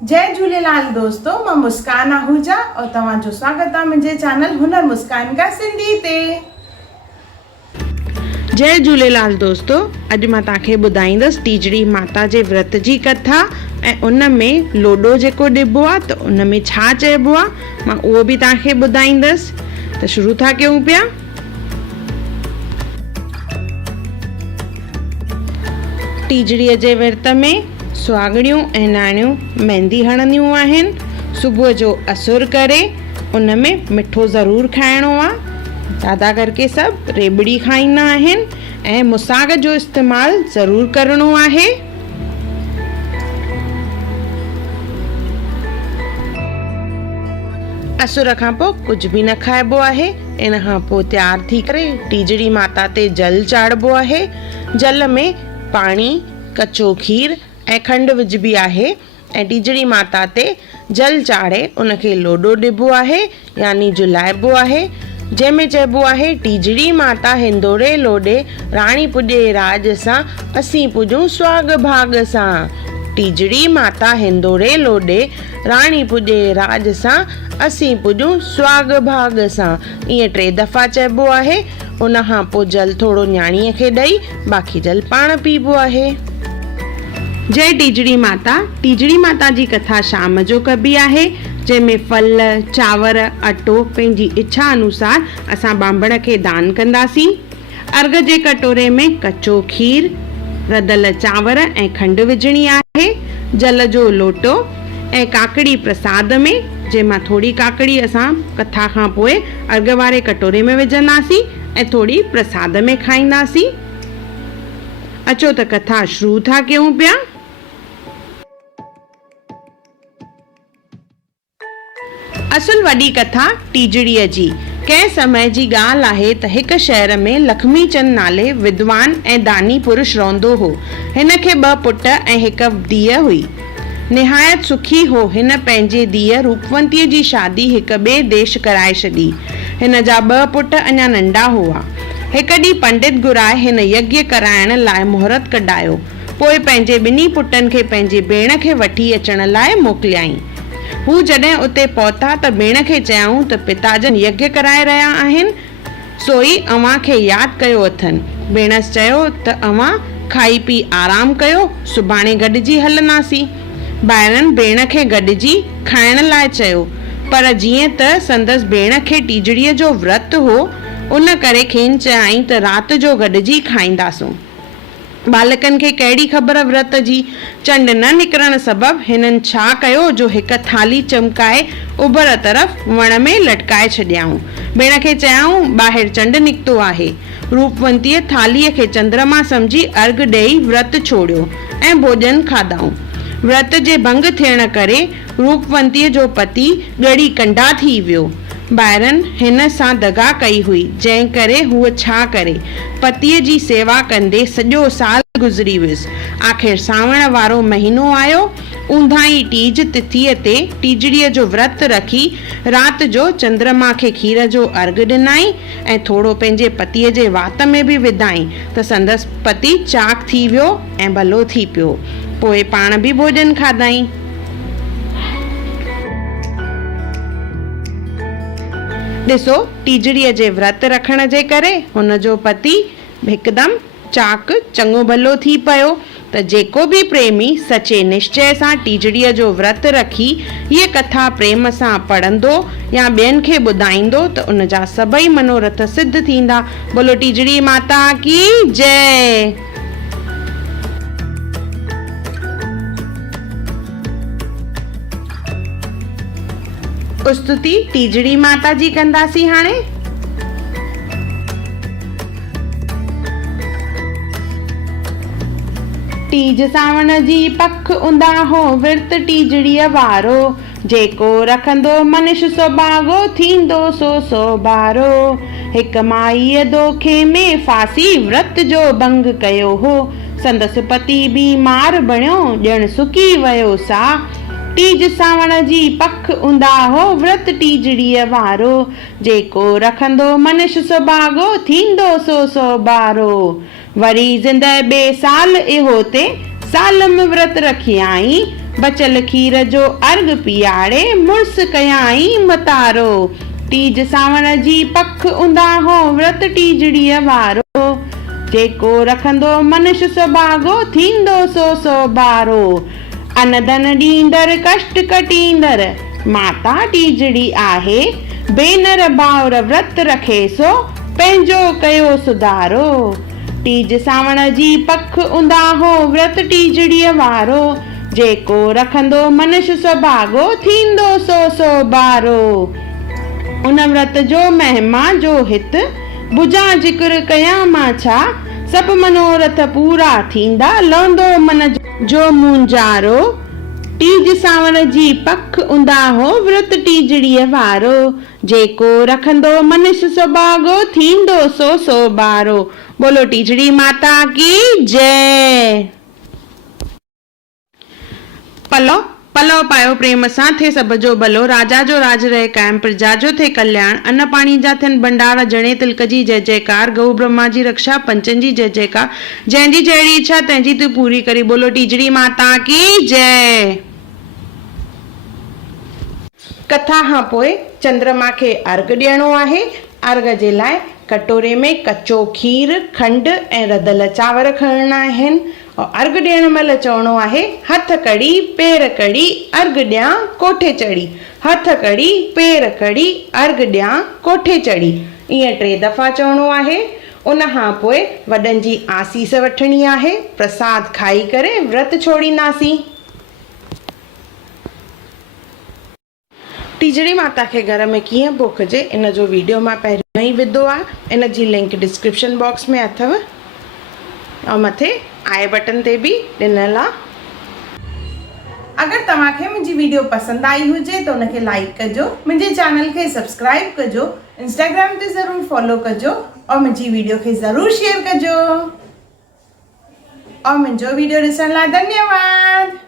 जय झूलेलाल दोस्तों, मैं मुस्कान आहूजा और तव्हांजो स्वागत आहे मुंहिंजे चैनल हुनर मुस्कान का सिंधी ते। जय झूलेलाल दोस्तों, अॼु मां तव्हांखे ॿुधाईंदसि टीजड़ी माता जे व्रत जी कथा ऐं उन में लोॾो जेको ॾिबो आहे त उन में छा चइबो आहे मां उहो बि तव्हांखे ॿुधाईंदसि। त शुरू था कयूं पिया। टीजड़ीअ जे विर्त में सुहागणियूं ऐं नानियूं मेहंदी हणंदियूं आहिनि। सुबुह जो असुर करे उन में मिठो ज़रूरु खाइणो आहे। ज़्यादा करके सभु रेबड़ी खाईंदा आहिनि ऐं मुसाग जो इस्तेमालु ज़रूरु करिणो आहे। असुर खां पोइ कुझु बि न खाइबो आहे। इन खां पोइ तयारु थी करे टीजड़ी माता ते जल चाढ़बो आहे। जल में पाणी, कचो खीर ऐं खंडु विझबी आहे ऐं टीजड़ी माता ते जल चाढ़े उनखे लोॾो ॾिबो आहे यानी झुलाइबो आहे, जंहिंमें चइबो आहे टीजड़ी माता हिंदोड़े लोॾे राणी पुॼे राज सां असीं पुॼूं सुहाग भाग सां। टीजड़ी माता हिंदोड़े लोॾे राणी पुॼे राज सां असीं पुॼूं सुहाग भाग सां। ईअं 3 दफ़ा चइबो आहे। उन खां पोइ जल थोरो न्याणीअ खे ॾेई बाक़ी जल पाण पीबो आहे। जय टीजड़ी माता। टीजड़ी माता जी कथा शाम जो कबी आहे, जंहिंमें फल, चांवर, अटो पंहिंजी इच्छा अनुसार असां बांबड़ खे दान कंदासीं। अर्घ जे कटोरे में कचो खीर, रधल चांवर ऐं खंडु विझणी आहे। जल जो लोटो ऐं काकड़ी प्रसाद में, जंहिंमां थोरी काकड़ी असां कथा खां पोइ अर्घ वारे कटोरे में विझंदासीं ऐं थोरी प्रसाद में खाईंदासीं। अचो त कथा शुरू था कयूं पिया। असुल वॾी कथा टीजड़ीअ जी। कंहिं समय जी ॻाल्हि आहे त हिकु शहर में लक्ष्मी चंद नाले विद्वान ऐं दानी पुरुष रहंदो हो। हिन खे 2 पुट ऐं हिकु धीअ हुई। निहायत सुखी हो। हिन पंहिंजे धीअ रूपवंतीअ जी शादी हिकु ॿिए देश कराए छॾी। हिन जा 2 पुट अञा नंढा हुआ। हिकु ॾींहुं पंडित घुराए हिन यज्ञ कराइण लाइ मुहूर्त कढायो। पोइ पंहिंजे 2 पुटनि खे पंहिंजी भेण खे वठी अचण लाइ मोकिलियाईं। हू जॾहिं उते पहुता त भेण खे चयाऊं त पिताजन यज्ञ कराए रहिया आहिनि, सोई अव्हां खे यादि कयो अथनि। भेणसि चयो त अव्हां खाई पी आराम कयो, सुभाणे गॾिजी हलंदासीं। ॿाहिरनि भेण खे गॾिजी खाइण लाइ चयो, पर जीअं त संदसि भेण खे टीजड़ीअ जो व्रत हो, उन करे खेनि चयाईं त राति जो गॾिजी खाईंदासूं। बालकनि खे कहिड़ी ख़बर व्रत जी। चंड न निकिरण सबबि हिननि छा कयो जो हिकु थाली चमकाए उभर तरफ़ वण में लटकाए छॾियाऊं। भेण खे चयाऊं, ॿाहिरि चंड निकितो आहे। रूपवंतीअ थालीअ खे चंद्रमा सम्झी अर्घ ॾेई व्रत छोड़ियो ऐं भोॼन खाधाऊं। व्रत जे भंग थियण करे रूपवंतीअ जो पति ॻड़ी कंडा थी वियो। ॿाहिरनि हिन सां दगा कई हुई, जंहिं करे हूअ छा करे। पतीअ जी सेवा कंदे सॼो साल गुज़री वियुसि। आख़िर सावण वारो महीनो आयो। ऊंधाई टीज तिथीअ ते टीजड़ीअ जो व्रत रखी राति जो चंद्रमा खे खीर जो अर्घ ॾिनाई ऐं थोरो पंहिंजे पतीअ जे वात में बि विधाई त संदसि पति चाक थी वियो ऐं भलो थी पियो। पोइ पाण बि भोॼन खाधाई। ॾिसो, टीजड़ीअ जे व्रत रखण जे करे हुन जो पति हिकदमि चाक चङो भलो थी पियो। त जेको बि प्रेमी सचे निश्चय सां टीजड़ीअ जो व्रत रखी हीअ कथा प्रेम सां पढ़ंदो या ॿियनि खे ॿुधाईंदो त उन जा सभई मनोरथ सिद्ध थींदा। बोलो टीजड़ी माता की जय। स्तुति टीजड़ी माता जी कंदासीं हाणे। टीज सावण जी पख उंदा हो विर्त टीजड़ीअ वारो, जेको रखंदो मनुष्य सुभागो थींदो सो बारो। हिकु माईअ दोखे में फासी व्रत जो भंग कयो हो, संदसि पति बीमार बणियो ॼण सुकी वियो सा। तीज सावण जी पख उंदा हो व्रत टीजड़ीअ वारो, जेको रखंदो मनुष्य सुभागो थींदो सो बारो। वरी जिंद ॿिए साल इहो ते साल में व्रत रखी आई, बचल खीर जो अर्ग पीआरे मुड़स कयाई मतारो। टीज सावण जी पख उंदा हो व्रत टीजड़ीअ वारो। जेको रखंदो मनुष्य सुभागो थींदो सो सो बारो। अन धन ॾींदड़ कष्ट कटींदड़ माता टीजड़ी आहे। भेनर भाउर व्रत रखे सो पंहिंजो कयो सुधारो। टीज सावण जी पख उंदा हो व्रत टीजड़ीअ वारो। जेको रखंदो मनुष्य सुभागो थींदो सो सो बारो। उन व्रत जो महिमा जो हित बुझा जिक्र कयां मां छा। सभु मनोरथ पूरा थींदा लहंदो मन जो मुंजारो। टीज सावण जी पख उंदा हो व्रत टीजड़ीअ वारो। जेको रखंदो मनुष्य सुभागो थींदो सो सो बारो। बोलो टीजड़ी माता की जय। पलो पलव पायो प्रेम सां थे सब जो भलो। राजा जो राज रहे कायम प्रजा जो थे कल्याण। अन्न पाणी जा थियन भंडारा जणे तिलक जी जय जयकार। गौ ब्रह्मा जी रक्षा पंचन जी जय जयकार। जंहिंजी जहिड़ी इच्छा तंहिंजी तू पूरी करी। बोलो टीजड़ी माता की जय। कथा खां पोइ चंद्रमा खे अर्घ ॾियणो आहे। अर्घ जे लाइ कटोरे में कचो खीर खंड ऐं रधल चांवर खणणा आहिनि। और अर्घ ॾियण महिल चवणो आहे हथ कड़ी पेर कड़ी अर्घ ॾियां कोठे चढ़ी। हथ कड़ी पेर कड़ी अर्घ ॾियां कोठे चढ़ी। ईअं 3 दफ़ा चवणो आहे। उन खां पोइ वॾनि जी आसीस वठणी आहे। प्रसाद खाई करे व्रत छोड़ींदासीं। टीजड़ी माता खे घर में कीअं पोखिजे इन जो वीडियो मां पहिरियों ई विधो आहे। इन जी लिंक डिस्क्रिप्शन बॉक्स में अथव और मथे आई बटन ते भी ॾिनल आहे। अगर तव्हांखे मुंहिंजी वीडियो पसंदि आई हुजे त उनखे लाइक कजो। मुंहिंजे चैनल खे सब्सक्राइब कजो। इंस्टाग्राम ते ज़रूरु फॉलो कजो और मुंहिंजी वीडियो खे ज़रूरु शेयर कजो। और मुंहिंजो वीडियो ॾिसण लाइ धन्यवाद।